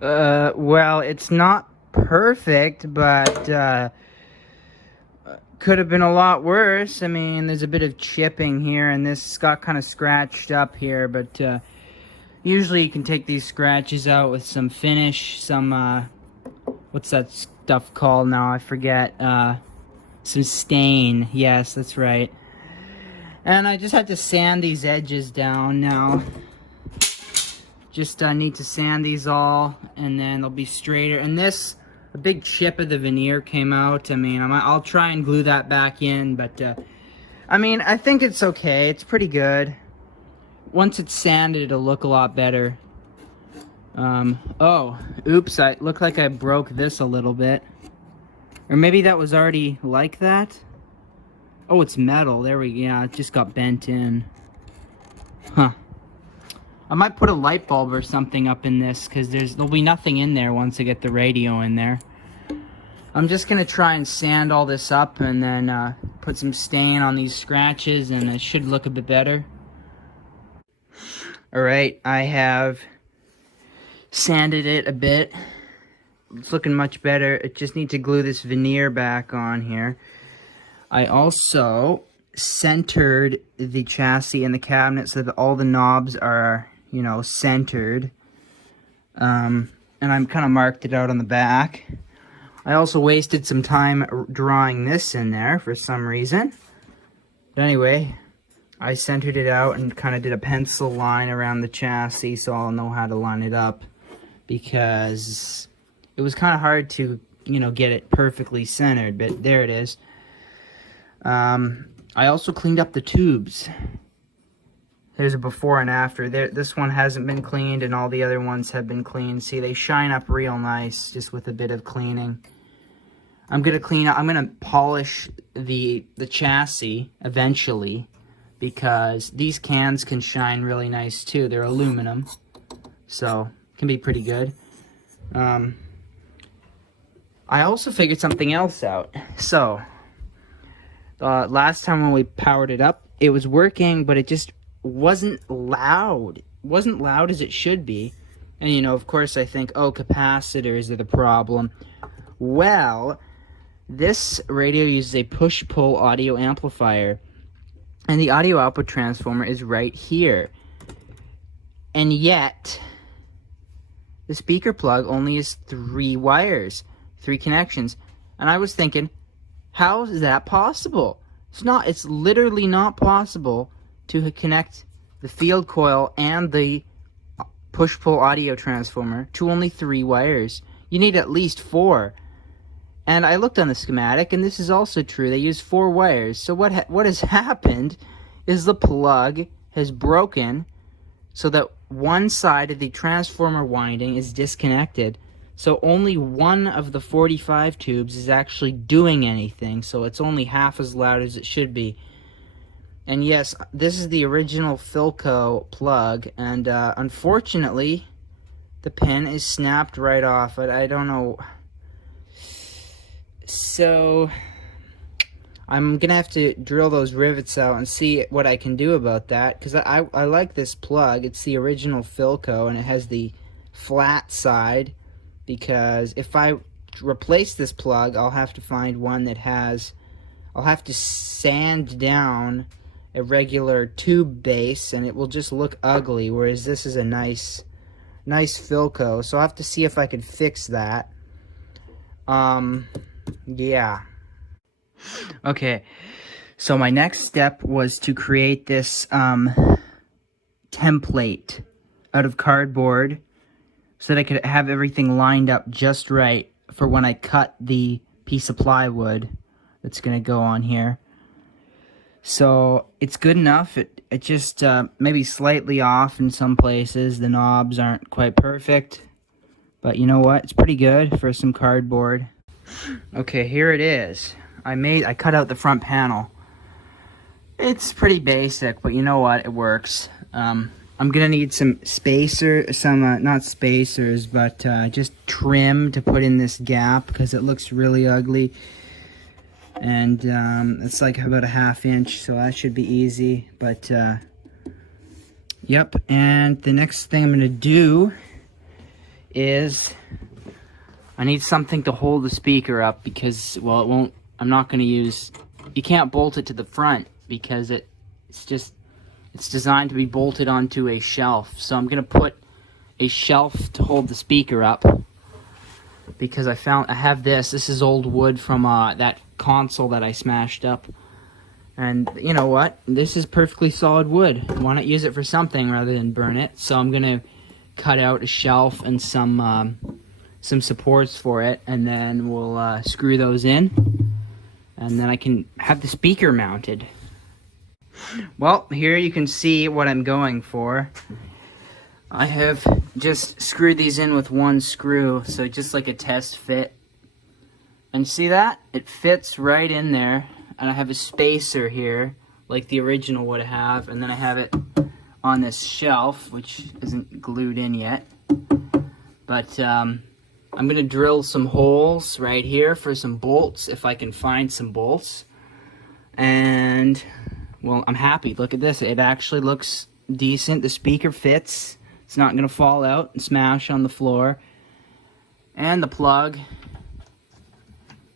Well, it's not perfect, but could have been a lot worse. I mean, there's a bit of chipping here, and this got kind of scratched up here, but usually you can take these scratches out with some finish, some, what's that stuff called now? I forget. Some stain. Yes, that's right. And I just had to sand these edges down now. Just need to sand these all, and then they'll be straighter. And this, a big chip of the veneer came out. I mean, I'll try and glue that back in, but I mean, I think it's okay. It's pretty good. Once it's sanded, it'll look a lot better. Oh, oops, I looked like I broke this a little bit. Or maybe that was already like that. Oh, it's metal. There we go. Yeah, it just got bent in. Huh. I might put a light bulb or something up in this, because there'll be nothing in there once I get the radio in there. I'm just going to try and sand all this up and then put some stain on these scratches, and it should look a bit better. Alright, I have sanded it a bit. It's looking much better. I just need to glue this veneer back on here. I also centered the chassis and the cabinet so that all the knobs are, you know, centered. And I'm kind of marked it out on the back. I also wasted some time drawing this in there for some reason. But anyway, I centered it out and kind of did a pencil line around the chassis so I'll know how to line it up, because it was kind of hard to, you know, get it perfectly centered, but there it is. I also cleaned up the tubes. There's a before and after. This one hasn't been cleaned, and all the other ones have been cleaned. See, they shine up real nice just with a bit of cleaning. I'm gonna polish the chassis eventually, because these cans can shine really nice too. They're aluminum, so it can be pretty good. I also figured something else out. So last time when we powered it up, it was working, but it just wasn't loud. It wasn't loud as it should be. And, you know, of course I think, oh, capacitors are the problem. Well, this radio uses a push-pull audio amplifier, and the audio output transformer is right here. And yet, the speaker plug only has 3 wires, 3 connections. And I was thinking, how is that possible? It's literally not possible to connect the field coil and the push-pull audio transformer to only 3 wires. You need at least 4. And I looked on the schematic, and this is also true. They use 4 wires. So what has happened is the plug has broken so that one side of the transformer winding is disconnected. So only one of the 45 tubes is actually doing anything, so it's only half as loud as it should be. And yes, this is the original PHILCO plug, and unfortunately, the pin is snapped right off. I don't know. So I'm gonna have to drill those rivets out and see what I can do about that, because I like this plug. It's the original PHILCO, and it has the flat side, because if I replace this plug, I'll have to find one that has, I'll have to sand down a regular tube base, and it will just look ugly, whereas this is a nice PHILCO. So I'll have to see if I can fix that. Yeah. Okay, so my next step was to create this template out of cardboard so that I could have everything lined up just right for when I cut the piece of plywood that's going to go on here. So it's good enough. It just maybe slightly off in some places. The knobs aren't quite perfect, but you know what? It's pretty good for some cardboard. Okay, here it is. I cut out the front panel. It's pretty basic, but you know what? It works. I'm gonna need some not spacers, but just trim to put in this gap, because it looks really ugly. And it's like about a 1/2 inch, so that should be easy. But yep. And the next thing I'm gonna do is I need something to hold the speaker up because, well, it won't, I'm not going to use, you can't bolt it to the front because it's designed to be bolted onto a shelf. So I'm going to put a shelf to hold the speaker up because I have this is old wood from that console that I smashed up. And you know what? This is perfectly solid wood. Why not use it for something rather than burn it? So I'm going to cut out a shelf and some supports for it, and then we'll screw those in, and then I can have the speaker mounted. Well, here you can see what I'm going for. I have just screwed these in with one screw, so just like a test fit. And see that? It fits right in there, and I have a spacer here, like the original would have, and then I have it on this shelf, which isn't glued in yet. But I'm going to drill some holes right here for some bolts, if I can find some bolts. And, well, I'm happy. Look at this. It actually looks decent. The speaker fits. It's not going to fall out and smash on the floor. And the plug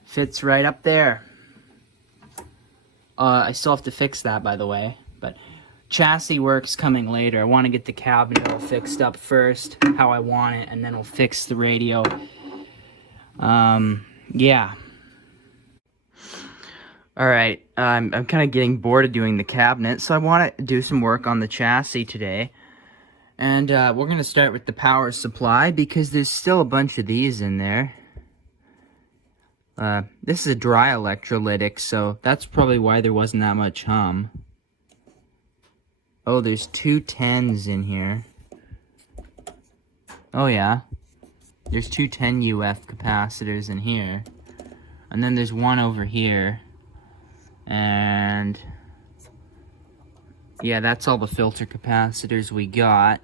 fits right up there. I still have to fix that, by the way. But chassis work's coming later. I want to get the cabinet all fixed up first, how I want it, and then we'll fix the radio. Yeah. Alright, I'm kind of getting bored of doing the cabinet, so I want to do some work on the chassis today. And we're going to start with the power supply, because there's still a bunch of these in there. This is a dry electrolytic, so that's probably why there wasn't that much hum. Oh, there's two 10s in here. Oh yeah. There's two 10 UF capacitors in here. And then there's one over here. And yeah, that's all the filter capacitors we got.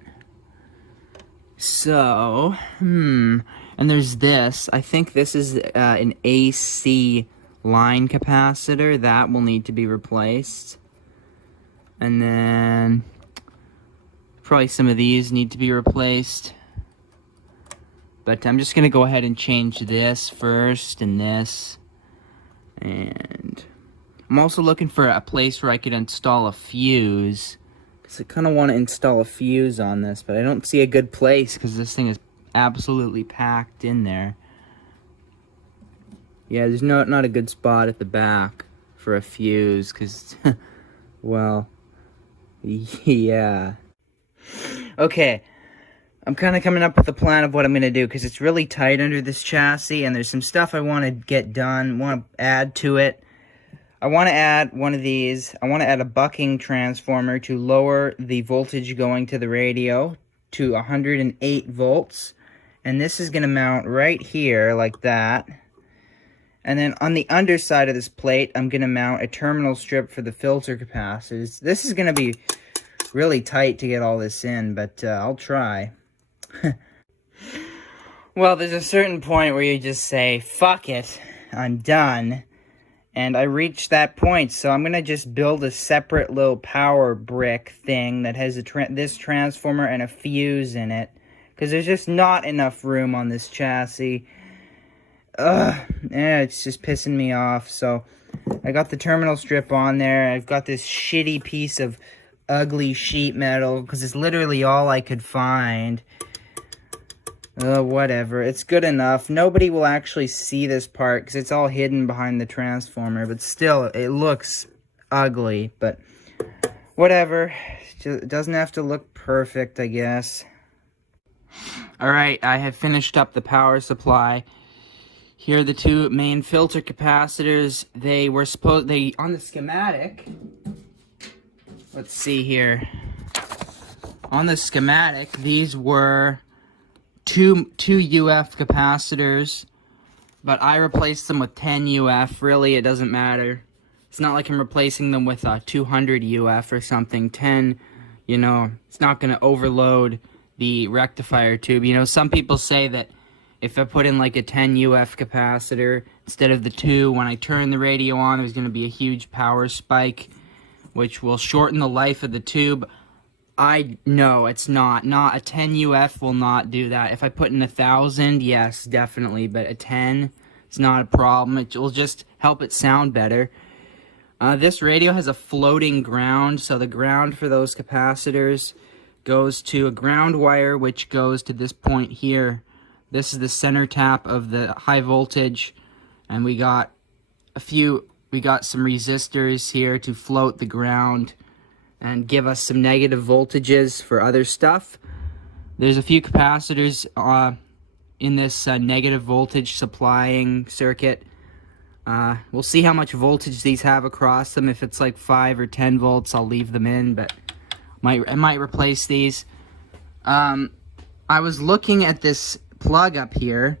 So, and there's this. I think this is an AC line capacitor. That will need to be replaced. And then probably some of these need to be replaced. But I'm just going to go ahead and change this first and this. And I'm also looking for a place where I could install a fuse. Because I kind of want to install a fuse on this, but I don't see a good place because this thing is absolutely packed in there. Yeah, there's not a good spot at the back for a fuse because, well, yeah. Okay, I'm kind of coming up with a plan of what I'm going to do because it's really tight under this chassis and there's some stuff I want to get done, want to add to it. I want to add one of these. I want to add a bucking transformer to lower the voltage going to the radio to 108 volts. And this is going to mount right here like that. And then on the underside of this plate, I'm going to mount a terminal strip for the filter capacitors. This is going to be really tight to get all this in, but I'll try. Well, there's a certain point where you just say, fuck it, I'm done. And I reached that point, so I'm going to just build a separate little power brick thing that has this transformer and a fuse in it. Because there's just not enough room on this chassis. It's just pissing me off. So I got the terminal strip on there. I've got this shitty piece of ugly sheet metal because it's literally all I could find. Whatever. It's good enough. Nobody will actually see this part because it's all hidden behind the transformer. But still, it looks ugly. But whatever. It doesn't have to look perfect, I guess. Alright, I have finished up the power supply. Here are the two main filter capacitors. They were on the schematic. Let's see here. On the schematic, these were two UF capacitors, but I replaced them with 10 UF. Really, it doesn't matter. It's not like I'm replacing them with 200 UF or something. 10, you know, it's not going to overload the rectifier tube. You know, some people say that if I put in like a 10 UF capacitor instead of the 2, when I turn the radio on, there's going to be a huge power spike, which will shorten the life of the tube. No, it's not. Not a 10 UF will not do that. If I put in 1,000, yes, definitely. But a 10, it's not a problem. It will just help it sound better. This radio has a floating ground, so the ground for those capacitors goes to a ground wire, which goes to this point here. This is the center tap of the high voltage, and we got some resistors here to float the ground and give us some negative voltages for other stuff. There's a few capacitors in this negative voltage supplying circuit. We'll see how much voltage these have across them. If it's like 5 or 10 volts, I'll leave them in, but I might replace these. I was looking at this plug up here.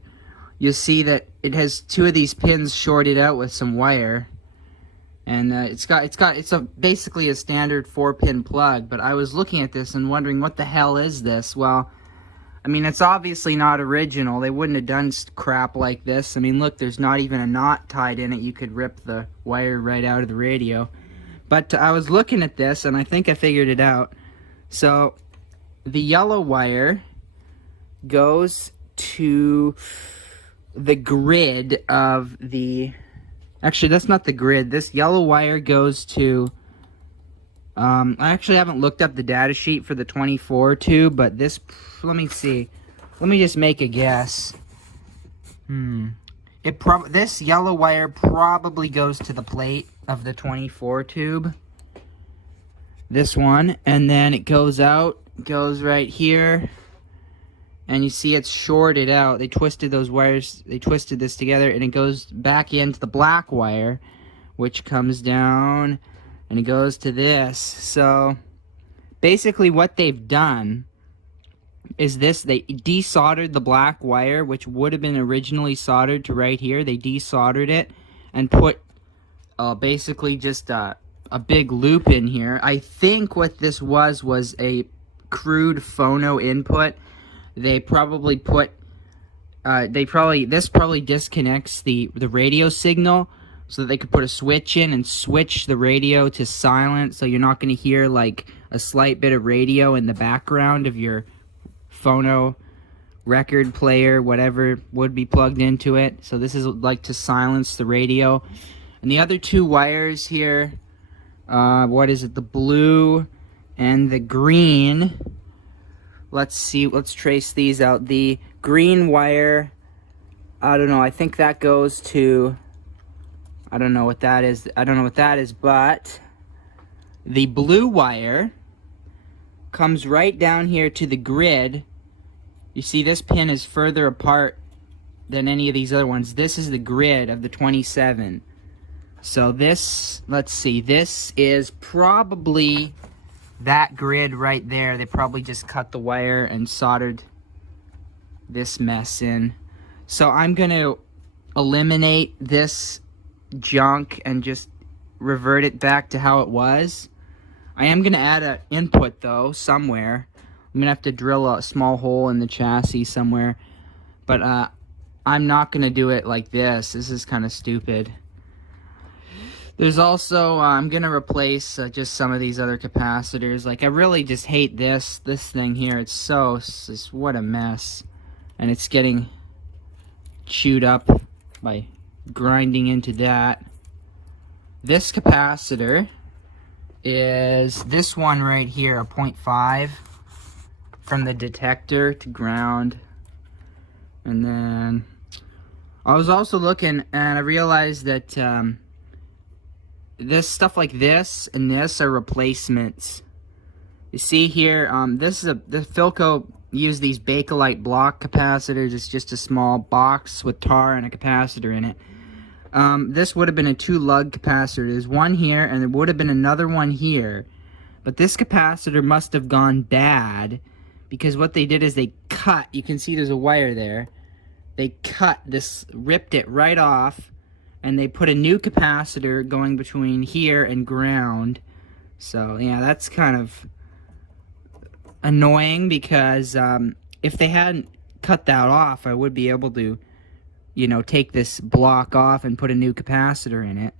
You'll see that it has 2 of these pins shorted out with some wire. And it's basically a standard 4-pin plug, but I was looking at this and wondering, what the hell is this? Well, I mean, it's obviously not original. They wouldn't have done crap like this. I mean, look, there's not even a knot tied in it. You could rip the wire right out of the radio. But I was looking at this, and I think I figured it out. So, the yellow wire goes to the grid of the... Actually, that's not the grid. This yellow wire goes to... I actually haven't looked up the data sheet for the 24 tube, but this... Let me see. Let me just make a guess. This yellow wire probably goes to the plate of the 24 tube. This one. And then it goes out. Goes right here. And you see it's shorted out. They twisted those wires, they twisted this together, and it goes back into the black wire, which comes down, and it goes to this. So, basically what they've done is this. They desoldered the black wire, which would have been originally soldered to right here. They desoldered it and put basically just a big loop in here. I think what this was a crude phono input. They probably put, this probably disconnects the radio signal so that they could put a switch in and switch the radio to silent, so you're not going to hear like a slight bit of radio in the background of your phono record player, whatever would be plugged into it. So this is like to silence the radio. And the other 2 wires here, what is it, the blue and the green. Let's see, let's trace these out. The green wire, I don't know, I think that goes to, I don't know what that is, but the blue wire comes right down here to the grid. You see this pin is further apart than any of these other ones. This is the grid of the 27. So this, let's see, this is probably... that grid right there. They probably just cut the wire and soldered this mess in. So I'm going to eliminate this junk and just revert it back to how it was. I am going to add an input though somewhere. I'm going to have to drill a small hole in the chassis somewhere. But I'm not going to do it like this. This is kind of stupid. There's also, I'm going to replace just some of these other capacitors. Like, I really just hate this thing here. It's what a mess. And it's getting chewed up by grinding into that. This capacitor is this one right here, a 0.5 from the detector to ground. And then I was also looking, and I realized that this stuff like this and this are replacements. You see here, this is the PHILCO used these Bakelite block capacitors. It's just a small box with tar and a capacitor in it. This would have been a 2-lug capacitor. There's one here, and there would have been another one here. But this capacitor must have gone bad, because what they did is they cut, you can see there's a wire there. They cut this, ripped it right off, and they put a new capacitor going between here and ground. So, yeah, that's kind of annoying, because if they hadn't cut that off, I would be able to, you know, take this block off and put a new capacitor in it.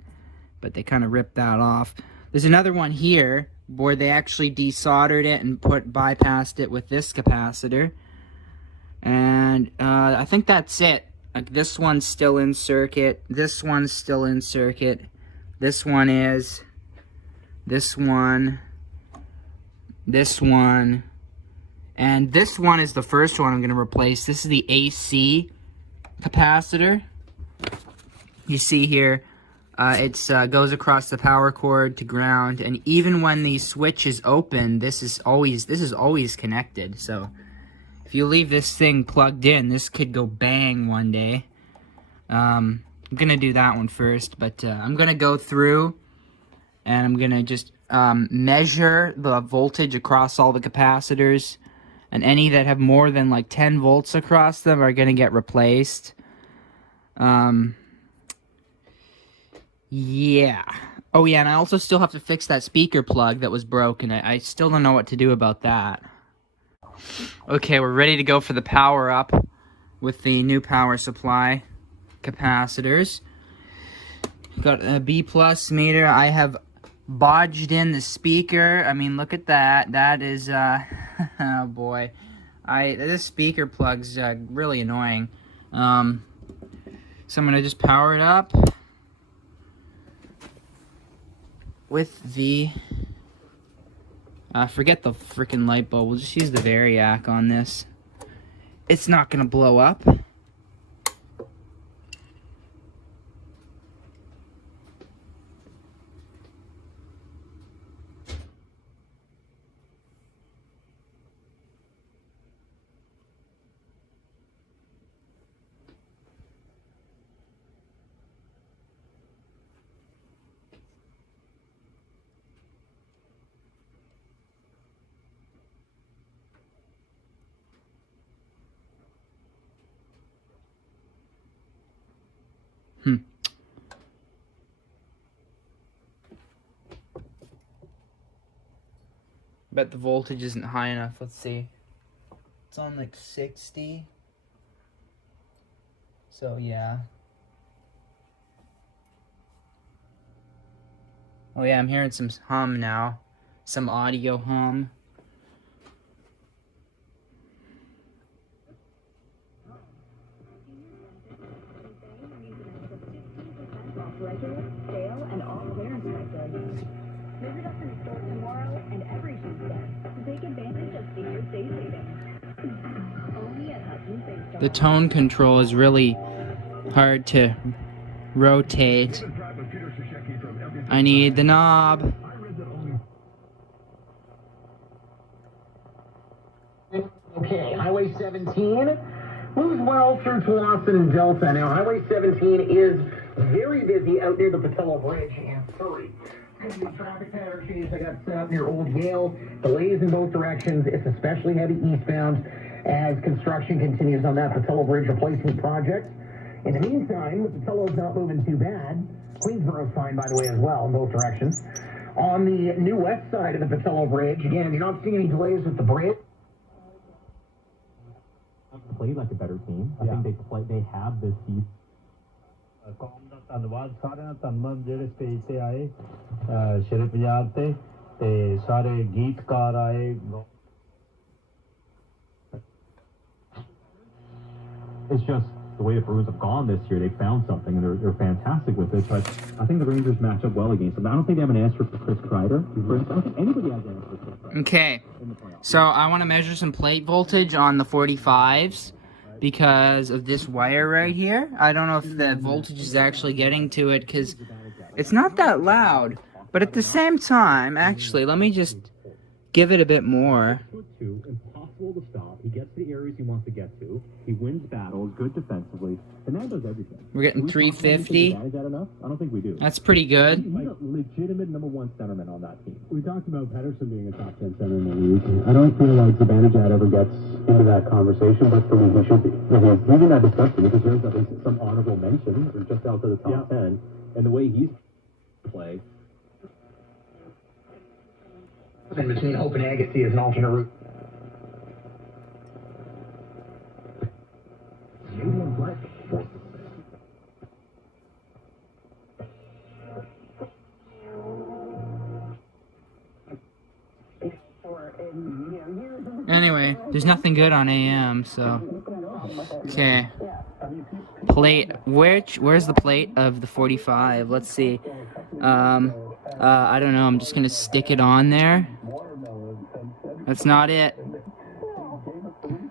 But they kind of ripped that off. There's another one here where they actually desoldered it and bypassed it with this capacitor. And I think that's it. Like, this one's still in circuit. This one's still in circuit. This one is. This one. This one. And this one is the first one I'm going to replace. This is the AC capacitor. You see here, it goes across the power cord to ground. And even when the switch is open, this is always connected. So if you leave this thing plugged in, this could go bang one day. I'm going to do that one first, but I'm going to go through and I'm going to just measure the voltage across all the capacitors, and any that have more than like 10 volts across them are going to get replaced. Yeah. Oh yeah, and I also still have to fix that speaker plug that was broken. I still don't know what to do about that. Okay, we're ready to go for the power up with the new power supply capacitors. Got a B+ meter. I have bodged in the speaker. I mean, look at that. That is, oh boy. This speaker plug's really annoying. So I'm gonna just power it up with the, forget the freaking light bulb. We'll just use the Variac on this. It's not gonna blow up. Bet the voltage isn't high enough. Let's see. It's on like 60. So yeah. Oh yeah, I'm hearing some hum now. Some audio hum. Regular, stale, and all clearance prices. Visit us in store tomorrow and every Tuesday to take advantage of Senior Day savings. Only at Hudson's Bay Store. The tone control is really hard to rotate. I need the knob. Okay, Highway 17 moves well through Tualatin and Delta. Now, Highway 17 is very busy out near the Patillo Bridge in Surrey. Traffic pattern change I got set up near Old Yale. Delays in both directions. It's especially heavy eastbound as construction continues on that Patillo Bridge replacement project. In the meantime, the Patillo's not moving too bad. Queensborough's fine, by the way, as well, in both directions. On the new west side of the Patillo Bridge, again, you're not seeing any delays with the bridge. Played like a better team. I think they have this deep. ਧੰਨਵਾਦ ਸਾਰਿਆਂ ਦਾ ਧੰਨਵਾਦ ਜਿਹੜੇ stage ਤੇ ਆਏ ਸ਼ੇਰੇ ਪੰਜਾਬ ਤੇ ਸਾਰੇ ਗੀਤਕਾਰ ਆਏ It's just the way the Bruins have gone this year. They found something and they're fantastic with it. But I think the Rangers match up well against them. I don't think they have an answer for Chris Kreider. I don't think anybody has an answer for Chris Kreider. Okay, so I want to measure some plate voltage on the 45s because of this wire right here. I don't know if the voltage is actually getting to it because it's not that loud. But at the same time, actually, let me just give it a bit more. Impossible to stop. He gets to the areas he wants to get to. He wins battles, good defensively. The man does everything. We're getting 350. Is that enough? I don't think we do. That's pretty good. He's a legitimate #1 centerman on that team. We talked about Pedersen being a top 10 center in the league. I don't feel like Zibanejad ever gets into that conversation, but for me he should be. He's in that discussion because there's at least some honorable mentions or just out to the top 10. And the way he's play. In between Hope and Agassi as an alternate route. Anyway, there's nothing good on AM, so. Okay. Plate. Where's the plate of the 45? Let's see. I don't know. I'm just gonna stick it on there. That's not it.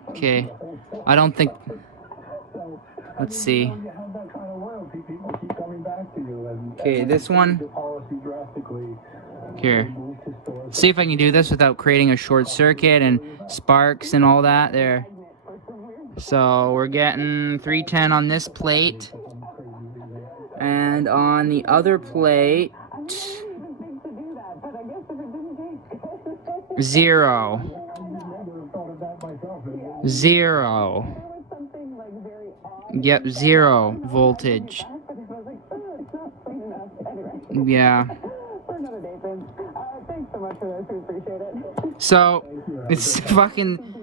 Okay. I don't think. Let's see. Okay, this one. Here. See if I can do this without creating a short circuit and sparks and all that there. So we're getting 310 on this plate. And on the other plate, 0. 0. Yep, 0 voltage. Yeah. So, it's fucking...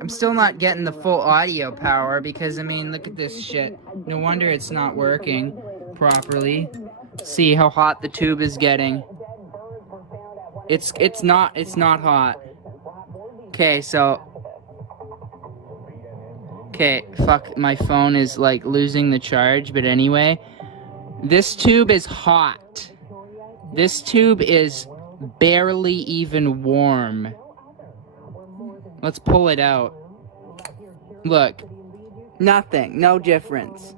I'm still not getting the full audio power because, I mean, look at this shit. No wonder it's not working properly. See how hot the tube is getting. It's not hot. Okay, so... Okay, fuck, my phone is, like, losing the charge, but anyway. This tube is hot. This tube is barely even warm. Let's pull it out. Look. Nothing. No difference.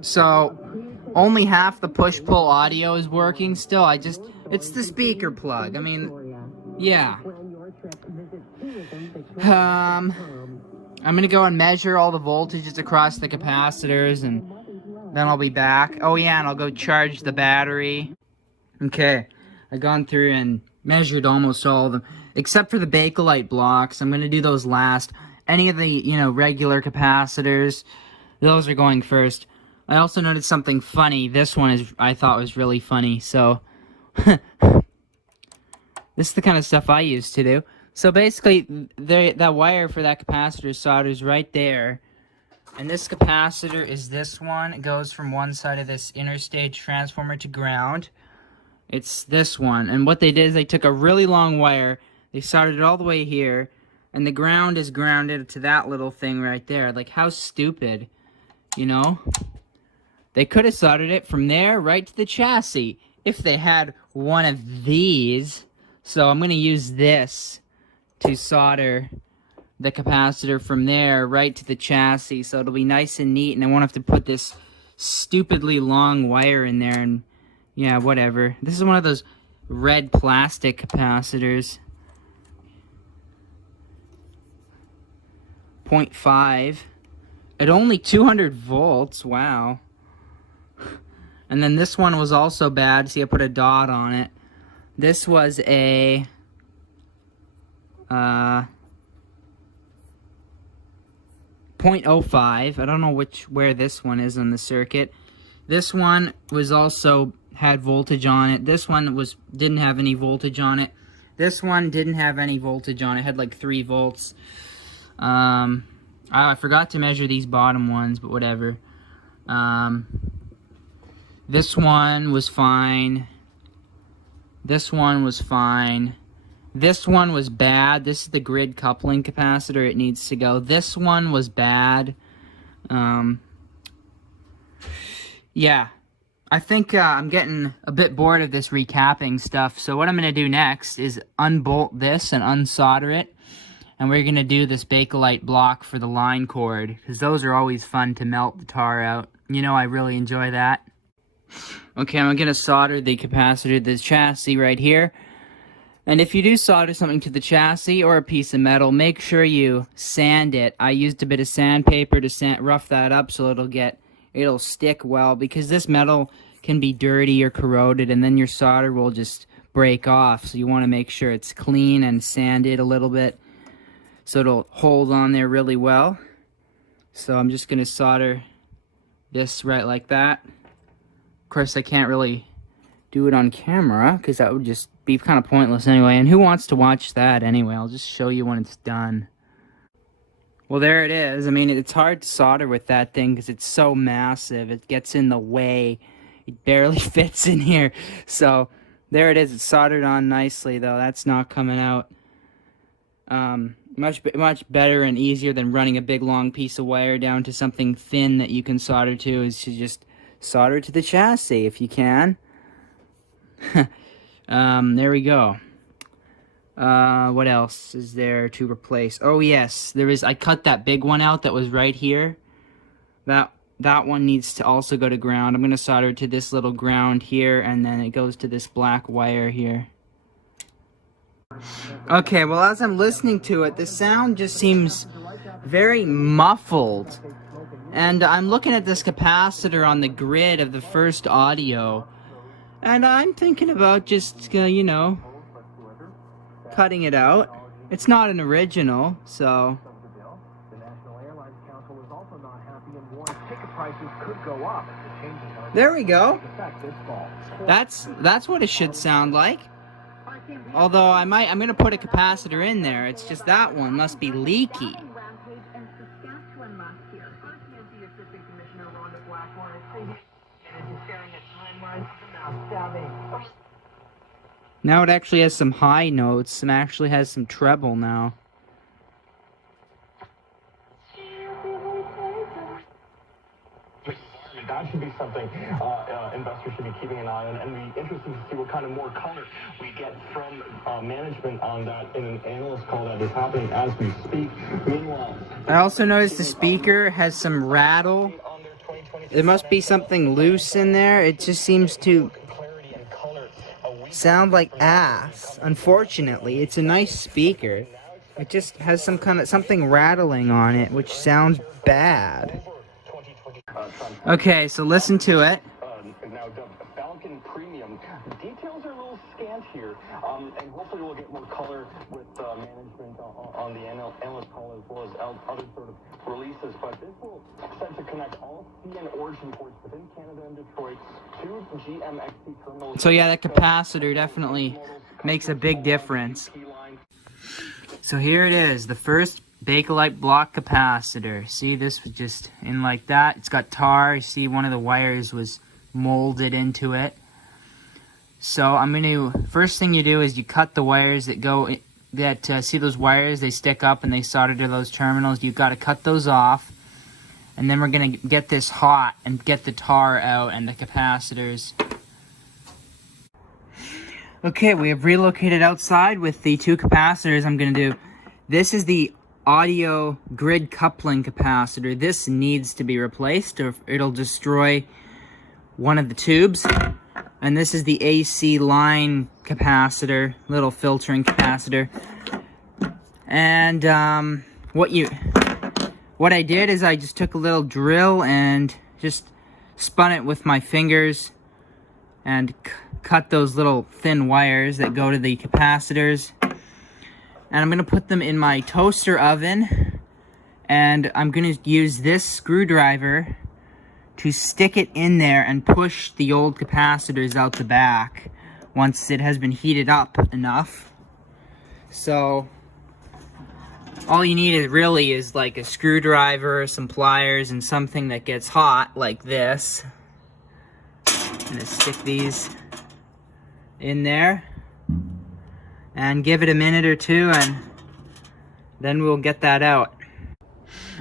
So, only half the push-pull audio is working still. It's the speaker plug. I mean, yeah. I'm gonna go and measure all the voltages across the capacitors, and then I'll be back. Oh yeah, and I'll go charge the battery. Okay, I've gone through and measured almost all of them, except for the Bakelite blocks. I'm gonna do those last. Any of the, regular capacitors, those are going first. I also noticed something funny. This one I thought was really funny, so... This is the kind of stuff I used to do. So basically, that wire for that capacitor solders right there. And this capacitor is this one. It goes from one side of this interstage transformer to ground. It's this one. And what they did is they took a really long wire, they soldered it all the way here, and the ground is grounded to that little thing right there. Like, how stupid, They could have soldered it from there right to the chassis if they had one of these. So I'm going to use this to solder the capacitor from there right to the chassis, so it'll be nice and neat, and I won't have to put this stupidly long wire in there, and yeah, whatever. This is one of those red plastic capacitors. 0.5 at only 200 volts. Wow. And then this one was also bad. See, I put a dot on it. This was a 0.05. I don't know where this one is on the circuit. This one was also had voltage on it. This one didn't have any voltage on it. This one didn't have any voltage on it. It had like 3 volts. I forgot to measure these bottom ones, but whatever. This one was fine. This one was fine. This one was bad. This is the grid coupling capacitor. It needs to go. This one was bad. Yeah. I think I'm getting a bit bored of this recapping stuff. So what I'm going to do next is unbolt this and unsolder it. And we're going to do this Bakelite block for the line cord, because those are always fun to melt the tar out. I really enjoy that. Okay, I'm going to solder the capacitor to the chassis right here. And if you do solder something to the chassis or a piece of metal, make sure you sand it. I used a bit of sandpaper to rough that up so it'll stick well, because this metal can be dirty or corroded, and then your solder will just break off. So you want to make sure it's clean and sanded a little bit, so it'll hold on there really well. So I'm just going to solder this right like that. Of course, I can't really do it on camera, because that would just be kind of pointless anyway. And who wants to watch that anyway? I'll just show you when it's done. Well, there it is. I mean, it's hard to solder with that thing because it's so massive. It gets in the way. It barely fits in here. So There it is. It's soldered on nicely, though. That's not coming out. Much better and easier than running a big long piece of wire down to something thin that you can solder to, is to just solder to the chassis if you can. There we go. What else is there to replace? Oh yes, there is. I cut that big one out that was right here. That one needs to also go to ground. I'm gonna solder it to this little ground here, and then it goes to this black wire here. Okay, well, as I'm listening to it, the sound just seems very muffled. And I'm looking at this capacitor on the grid of the first audio, and I'm thinking about just, you know, cutting it out. It's not an original, so... There we go. That's what it should sound like. Although I'm gonna put a capacitor in there. It's just that one must be leaky. Now it actually has some high notes and actually has some treble now. That should be something investors should be keeping an eye on, and be interested to see what kind of more color we get from management on that in an analyst call that is happening as we speak. Meanwhile, I also noticed the speaker has some rattle. There must be something loose in there. It just seems to sound like ass. Unfortunately, it's a nice speaker. It just has something rattling on it, which sounds bad. Okay, so listen to it. Now dubbed Falcon Premium. Details are a little scant here, and hopefully we'll get more color with management on the analyst call, as well as other sort of releases. But this will set to connect all CN origin ports within Canada and Detroit to GMXT terminals. So yeah, that capacitor definitely makes a big difference. So here it is, the first Bakelite block capacitor. See, this was just in like that. It's got tar. You see one of the wires was molded into it. So I'm going to, first thing you do is you cut the wires that go, see those wires, they stick up and they solder to those terminals. You've got to cut those off. And then we're going to get this hot and get the tar out and the capacitors. Okay, we have relocated outside with the two capacitors I'm going to do. This is the audio grid coupling capacitor. This needs to be replaced or it'll destroy one of the tubes. And this is the AC line capacitor, little filtering capacitor. And what I did is I just took a little drill and just spun it with my fingers and cut those little thin wires that go to the capacitors. And I'm going to put them in my toaster oven, and I'm going to use this screwdriver to stick it in there and push the old capacitors out the back once it has been heated up enough. So all you need really is like a screwdriver, some pliers, and something that gets hot like this. I'm going to stick these in there and give it a minute or two, and then we'll get that out.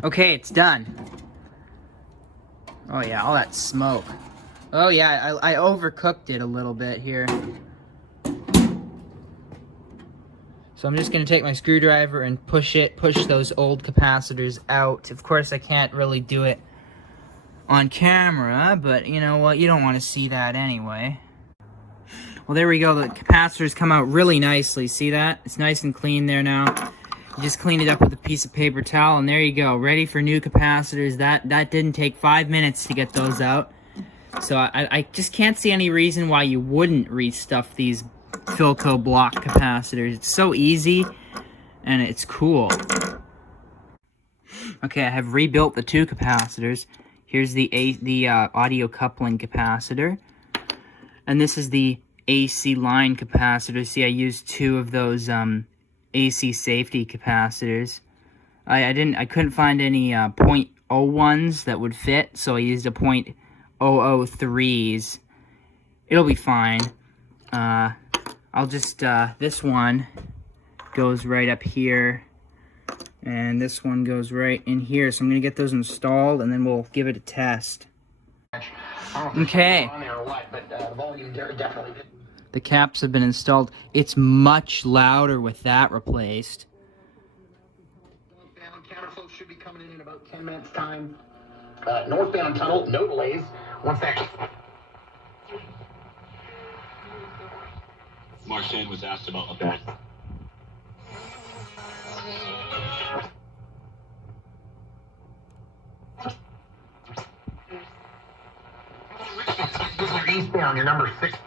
Okay, it's done. Oh yeah, all that smoke. Oh yeah, I overcooked it a little bit here. So I'm just gonna take my screwdriver and push those old capacitors out. Of course, I can't really do it on camera, but you know what, you don't want to see that anyway. Well, there we go. The capacitors come out really nicely. See that? It's nice and clean there now. You just clean it up with a piece of paper towel, and there you go. Ready for new capacitors. That didn't take 5 minutes to get those out. So I just can't see any reason why you wouldn't restuff these PHILCO block capacitors. It's so easy, and it's cool. Okay, I have rebuilt the two capacitors. Here's the audio coupling capacitor, and this is the AC line capacitor. See, I used two of those AC safety capacitors. I couldn't find any .01s that would fit, so I used a .003s. It'll be fine. I'll just, this one goes right up here, and this one goes right in here. So I'm gonna get those installed, and then we'll give it a test. Okay. The caps have been installed. It's much louder with that replaced. Counterflow should be coming in about 10 minutes time. Northbound tunnel, no delays. Once that. Marchand was asked about that. Eastbound, your number 6.